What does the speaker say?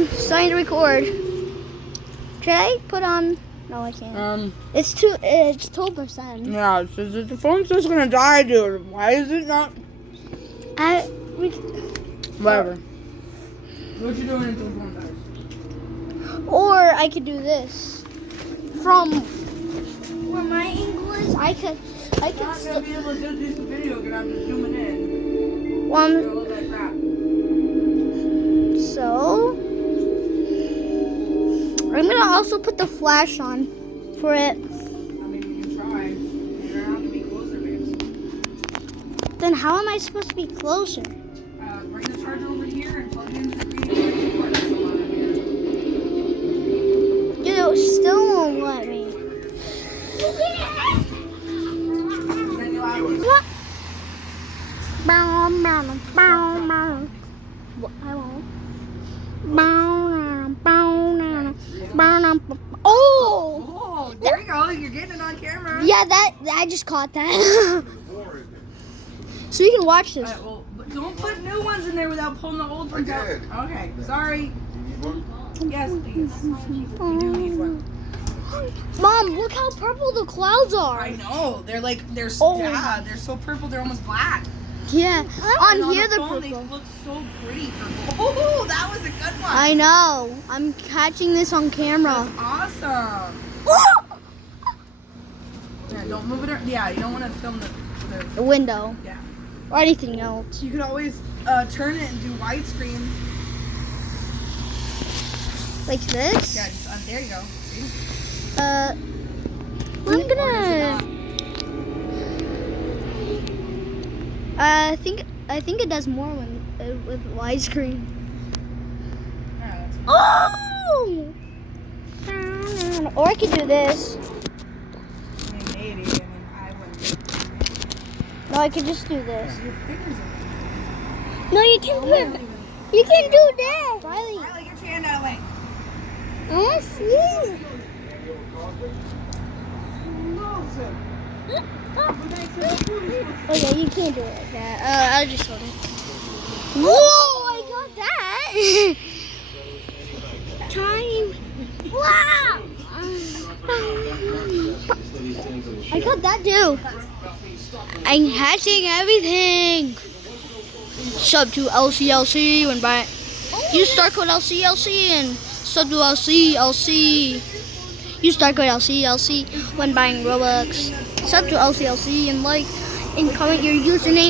I'm starting to record. Should I put on? No, I can't. It's 12%. Yeah, the phone's just gonna die, dude. Why is it not? Whatever. What you doing until the phone dies? Or I could do this. From where my angle is, I could. I'm not gonna be able to do this video because I'm just zooming in. One. It'll look like crap. So I'm gonna also put the flash on for it. I mean, we can try. You're gonna have to be closer, babes. Then how am I supposed to be closer? Bring the charger over here and plug it into the green cord. That's the one in here. Dude, it still won't let me. Then you'll have to. What? I won't. Oh! Oh, there you go. You're getting it on camera. Yeah, I just caught that. So you can watch this. Alright, well, but don't put new ones in there without pulling the old ones out. Okay, sorry. Yes, please. We do need one. Mom, look how purple the clouds are. I know. They're so purple. They're almost black. Yeah, And on here the they're phone, they purple. look so pretty purple. Oh, that was a good one. I know. I'm catching this on camera. Awesome. Yeah, don't move it. Yeah, you don't want to film The window. Yeah. Or anything else. You could always turn it and do widescreen. Like this? Yeah, just, there you go. See? I'm Or is it gonna. not? I think it does more when with widescreen. Yeah, that's Oh! Or I could do this. I mean, maybe. I mean, I wouldn't. No, I could just do this. Your fingers are. No, you can put. You can do that. Riley, Riley, get your hand out of the way. I want to see. Okay, you can't do it like that. I'll just hold it. Whoa! I got that. Time. Wow! I got that too. I'm hatching everything. Sub to LCLC when buy. Use star code LCLC and sub to LCLC. Use star code LCLC when buying Robux. Sub to LCLC and like and comment your username.